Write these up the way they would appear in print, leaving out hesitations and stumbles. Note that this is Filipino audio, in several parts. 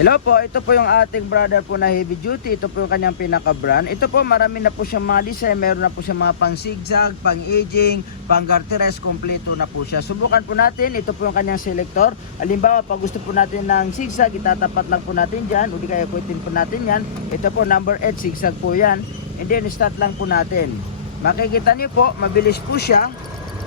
Hello po, ito po yung ating brother po na heavy duty. Ito po yung kanyang pinaka-brand. Ito po, marami na po siyang mga design. Meron na po siyang mga pang zigzag, pang aging, pang garteres, kompleto na po siya. Subukan po natin, ito po yung kanyang selector. Halimbawa, pag gusto po natin ng zigzag, itatapat lang po natin dyan. O di kaya kuitin po natin yan. Ito po, number 8, zigzag po yan. And then, start lang po natin. Makikita niyo po, mabilis po siya.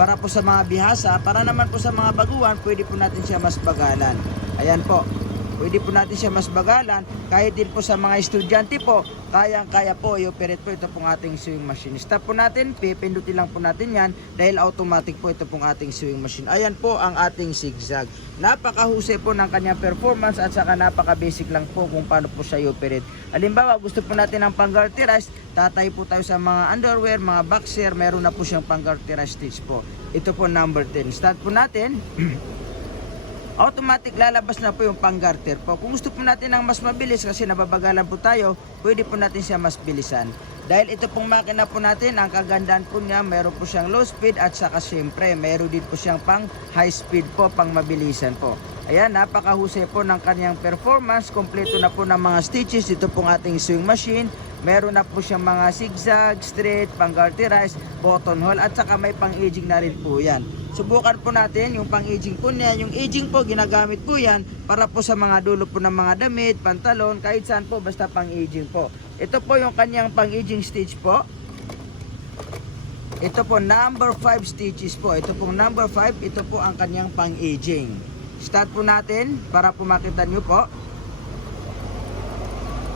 Para po sa mga bihasa, para naman po sa mga baguhan, pwede po natin siya mas bagalan. Ayan po. Pwede po natin siya mas bagalan, kahit din po sa mga estudyante po, kayang-kaya po i-operate po ito pong ating sewing machine. Stop po natin, pipindutin lang po natin yan dahil automatic po ito pong ating sewing machine. Ayan po ang ating zigzag. Napakahusay po ng kanyang performance at saka napaka-basic lang po kung paano po siya i-operate. Halimbawa, gusto po natin ng pang-garterize, tatay po tayo sa mga underwear, mga boxer, meron na po siyang pang-garterize stitch po. Ito po number 10. Start po natin. Automatic lalabas na po yung pang-garter po. Kung gusto po natin ng mas mabilis kasi nababagalan po tayo, pwede po natin siya mas bilisan. Dahil ito pong makina po natin, ang kagandahan po niya, meron po siyang low speed at saka syempre, meron din po siyang pang high speed po, pang mabilisan po. Ayan, napakahusay po ng kanyang performance. Kompleto na po ng mga stitches. Ito pong ating sewing machine. Meron na po siyang mga zigzag, straight, pang-garterize, button hole at saka may pang-aging na rin po yan. Subukan po natin yung pang-aging po niya. Yung aging po, ginagamit po yan para po sa mga dulo po ng mga damit, pantalon, kahit saan po, basta pang-aging po. Ito po yung kanyang pang-aging stitch po. Ito po, number 5 stitches po. Ito pong number 5, ito po ang kanyang pang-aging. Start po natin para po makita nyo po.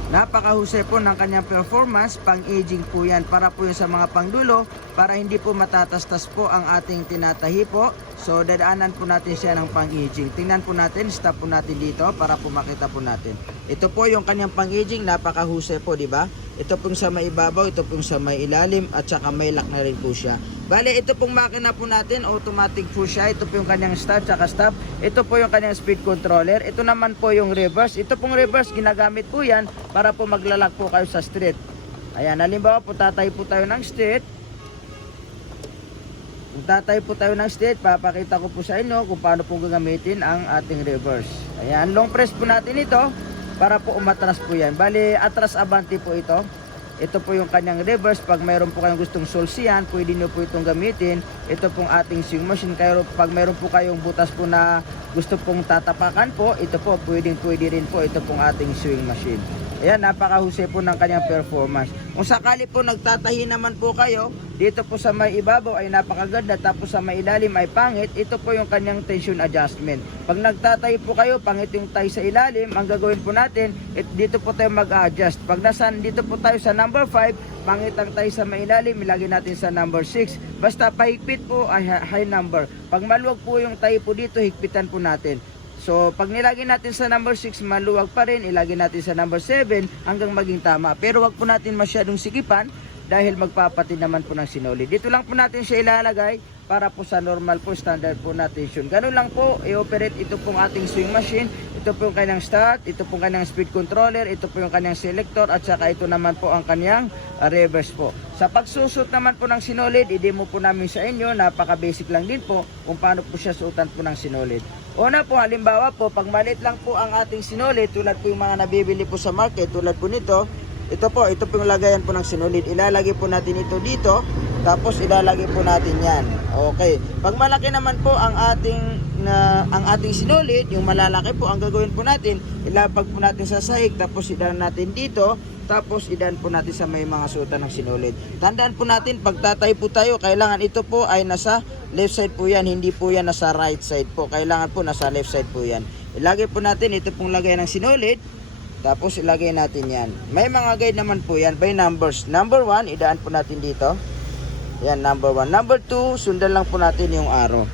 Napakahusay po ng kanyang performance, pang-aging po yan para po yung sa mga pangdulo, para hindi po matatastas po ang ating tinatahi po. So dadaanan po natin siya ng pang-aging. Tingnan po natin, stop po natin dito para po makita po natin. Ito po yung kanyang pang-aging, napakahusay po, di ba? Ito pong sa may ibabaw, ito pong sa may ilalim at saka may lock na rin po siya. Bale, ito pong makina po natin, automatic po siya. Ito po yung kanyang start saka stop. Ito po yung kanyang speed controller. Ito naman po yung reverse. Ito pong reverse, ginagamit po yan para po maglalak po kayo sa street. Ayan, halimbawa po tatay po tayo ng street. Kung tatay po tayo ng street, papakita ko po sa inyo kung paano po gagamitin ang ating reverse. Ayan, long press po natin ito para po umatras po yan. Bali, atras abante po ito. Ito po yung kanyang reverse. Pag mayroon po kayong gustong sulsiyan, pwede nyo po itong gamitin. Ito pong ating sewing machine. Kaya pag mayroon po kayong butas po na gusto pong tatapakan po, ito po, pwede rin po ito pong ating sewing machine. Ayan, napakahusay po ng kanyang performance. Kung sakali po nagtatahi naman po kayo, dito po sa may ibabaw ay napakaganda, tapos sa may ilalim ay pangit, ito po yung kanyang tension adjustment. Pag nagtatahi po kayo, pangit yung tahi sa ilalim, ang gagawin po natin, dito po tayo mag-adjust. Pag dito po tayo sa number 5, pangit ang tahi sa may ilalim, ilagay natin sa number 6. Basta pahigpit po ay high number. Pag maluwag po yung tahi po dito, higpitan po natin. So, pag nilagay natin sa number 6, maluwag pa rin. Ilagay natin sa number 7 hanggang maging tama. Pero wag po natin masyadong sikipan dahil magpapatid naman po ng sinulid. Dito lang po natin siya ilalagay para po sa normal po, standard po na tension. Ganun lang po, i-operate ito pong ating sewing machine. Ito po yung kanyang start, ito po yung kanyang speed controller, ito po yung kanyang selector, at saka ito naman po ang kanyang reverse po. Sa pagsusot naman po ng sinulid, i-demo po namin sa inyo, napaka-basic lang din po kung paano po siya suotan po ng sinulid. Una po, halimbawa po, pag maliit lang po ang ating sinulid, tulad po yung mga nabibili po sa market, tulad po nito, ito po yung lagayan po ng sinulid. Ilalagay po natin ito dito, tapos ilalagay po natin yan. Okay. Pag malaki naman po ang ating sinulid, yung malalaki po, ang gagawin po natin, ilapag po natin sa sahig, tapos idaan natin dito, tapos idaan po natin sa may mga suotan ng sinulid. Tandaan po natin, pag tatay po tayo, kailangan ito po ay nasa left side po yan, hindi po yan nasa right side po. Kailangan po nasa left side po yan. Ilagay po natin, ito pong lagay ng sinulid, tapos ilagay natin yan. May mga guide naman po yan by numbers. Number 1, idaan po natin dito. Yan, number 1. Number 2, sundan lang po natin yung arrow.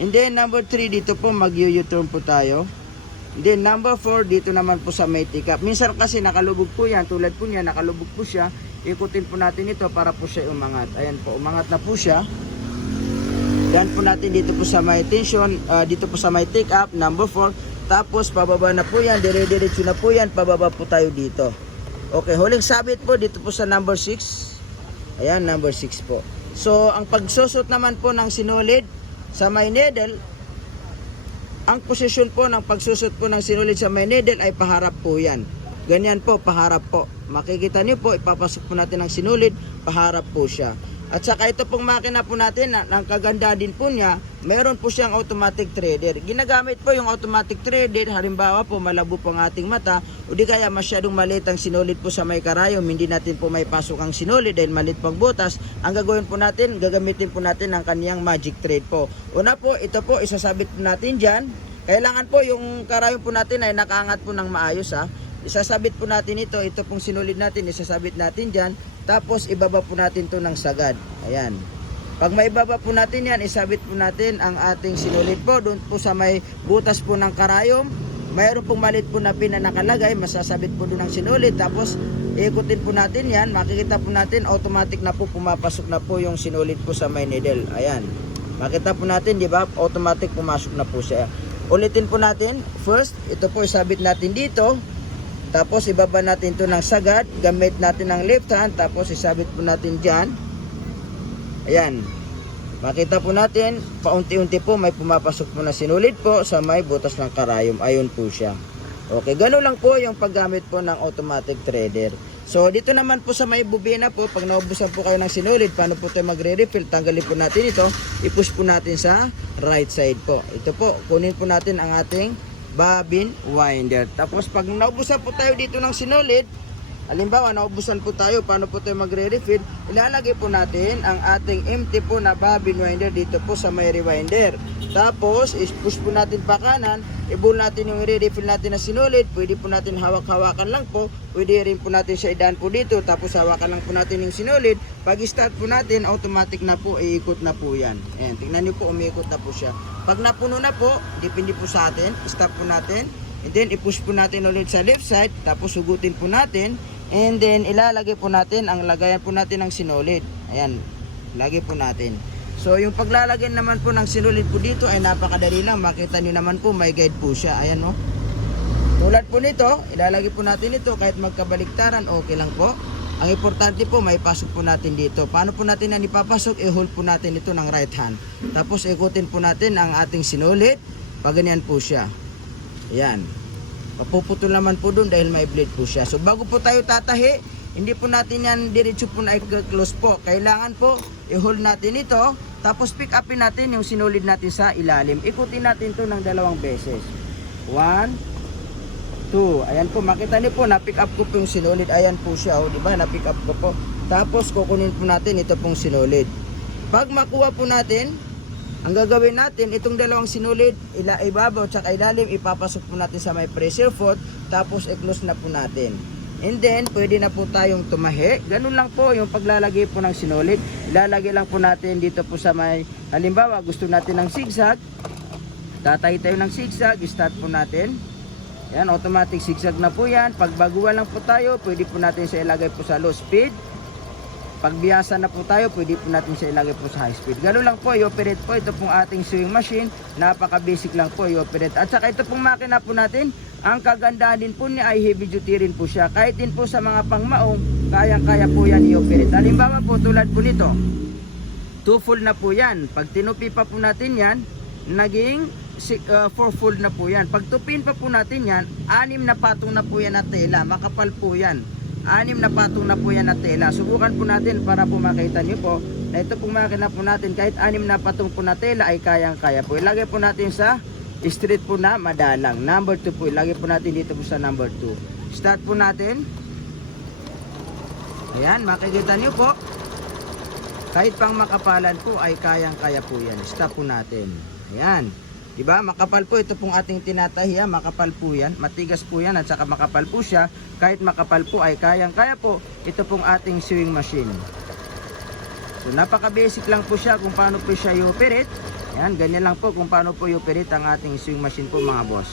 And then, number 3, dito po mag-u-turn po tayo. And then, number 4, dito naman po sa may tikap. Minsan kasi nakalubog po yan. Tulad po niya, nakalubog po siya. Ikutin po natin ito para po siya umangat. Ayan po, umangat na po siya. Yan po natin dito po sa may tension, dito po sa may take up, number 4. Tapos, pababa na po yan. Dire-diretso na po yan. Pababa po tayo dito. Okay, huling sabit po dito po sa number 6. Ayan, number 6 po. So, ang pagsusot naman po ng sinulid sa may needle, ang posisyon po ng pagsusot po ng sinulid sa may needle ay paharap po yan. Ganyan po, paharap po. Makikita niyo po, ipapasok po natin ang sinulid, paharap po siya. At saka ito pong makina po natin, ang kaganda din po niya, meron po siyang automatic threader. Ginagamit po yung automatic threader, halimbawa po malabo po ang ating mata, o di kaya masyadong maliit ang sinulid po sa may karayom, hindi natin po may pasok ang sinulid dahil maliit pang butas. Ang gagawin po natin, gagamitin po natin ang kaniyang magic thread po. Una po, ito po, isasabit po natin dyan. Kailangan po yung karayom po natin ay nakaangat po ng maayos ha. Isasabit po natin ito pong sinulid natin, isasabit natin dyan. Tapos ibaba po natin to ng sagad. Ayan. Pag maibaba po natin yan, isabit po natin ang ating sinulid po. Doon po sa may butas po ng karayom. Mayroon pong maliit po na pin na nakalagay. Masasabit po doon ang sinulid. Tapos ikutin po natin yan. Makikita po natin automatic na po pumapasok na po yung sinulid po sa may needle. Ayan. Makita po natin, di ba? Automatic pumasok na po siya. Ulitin po natin. First, ito po isabit natin dito. Tapos ibaba natin ito ng sagad, gamit natin ng left hand, tapos isabit po natin dyan. Ayan. Makita po natin, paunti-unti po may pumapasok po na sinulid po sa may butas ng karayom. Ayun po siya. Okay, gano'n lang po yung paggamit po ng automatic threader. So dito naman po sa may bobina po, pag naubusan po kayo ng sinulid, paano po tayo magre-refill? Tanggalin po natin ito, i-push po natin sa right side po. Ito po, kunin po natin ang ating bobbin winder. Tapos pag naubusan po tayo dito ng sinulid, halimbawa naubusan po tayo, paano po tayo magre-refill? Ilalagay po natin ang ating empty po na bobbin winder dito po sa may rewinder. Tapos i-push po natin pa kanan, i-bull natin yung re-refill natin na sinulid. Pwede po natin hawak-hawakan lang po, pwede rin po natin siya idaan po dito, tapos hawakan lang po natin yung sinulid. Pag start po natin, automatic na po, iikot na po yan. Ayan, tingnan nyo po, umiikot na po siya. Pag napuno na po, depende po sa atin, stop po natin, and then i-push po natin ulit sa left side, tapos hugutin po natin, and then ilalagay po natin ang lagayan po natin ng sinulid. Ayan, lagay po natin. So yung paglalagay naman po ng sinulid po dito ay napakadali lang. Makita nyo naman po, may guide po siya. Ayan o. Tulad po nito, ilalagay po natin ito kahit magkabaliktaran, okay lang po. Ang importante po, may pasok po natin dito. Paano po natin yan ipapasok? I-hold po natin ito ng right hand. Tapos ikutin po natin ang ating sinulid. Pag ganyan po siya. Ayan. Papuputol naman po doon dahil may blade po siya. So bago po tayo tatahi, hindi po natin yan diretso po na i-close po. Kailangan po, i-hold natin ito. Tapos pick upin natin yung sinulid natin sa ilalim. Ikutin natin ito ng 2 beses. 1, 2. Ayan po, makita niyo po, na-pick up ko po yung sinulid. Ayan po siya, oh, di ba? Na-pick up ko po. Tapos kukunin po natin ito pong sinulid. Pag makuha po natin, ang gagawin natin, itong 2 sinulid, ibabaw at ilalim, ipapasok po natin sa may pressure foot, tapos i-close na po natin. And then, pwede na po tayong tumahi. Ganun lang po yung paglalagay po ng sinulid. Ilalagay lang po natin dito po sa may, halimbawa, gusto natin ng zigzag. Tatay tayo ng zigzag, start po natin. Yan, automatic zigzag na po yan. Pag baguhan lang po tayo, pwede po natin siya ilagay po sa low speed. Pag biyasa na po tayo, pwede po natin siya ilagay po sa high speed. Ganun lang po, i-operate po. Ito pong ating sewing machine. Napaka-basic lang po i-operate. At saka ito pong makina po natin, ang kagandahan din po niya ay heavy duty rin po siya. Kahit din po sa mga pangmaong, kayang-kaya po yan i-operate. Halimbawa po, tulad po nito, 2-fold na po yan. Pag tinupi pa po natin yan, naging 4-fold na po yan. Pag tupin pa po natin yan, 6 na patong na po yan na tela. Makapal po yan. 6 na patong na po yan na tela. Subukan po natin para po makita nyo po na ito pong makina po natin, kahit 6 na patong po na tela ay kayang-kaya po. Ilagay po natin sa straight po na madalang. Number 2 po. Ilagay po natin dito po sa number 2. Start po natin. Ayan, makikita nyo po. Kahit pang makapalan po ay kayang-kaya po yan. Stop po natin. Ayan. Diba? Makapal po ito pong ating tinatahi. Makapal po yan. Matigas po yan at saka makapal po siya. Kahit makapal po ay kayang-kaya po ito pong ating sewing machine. So napaka-basic lang po siya kung paano po siya i-operate. Ayan, ganyan lang po kung paano po i-operate ang ating sewing machine po mga boss.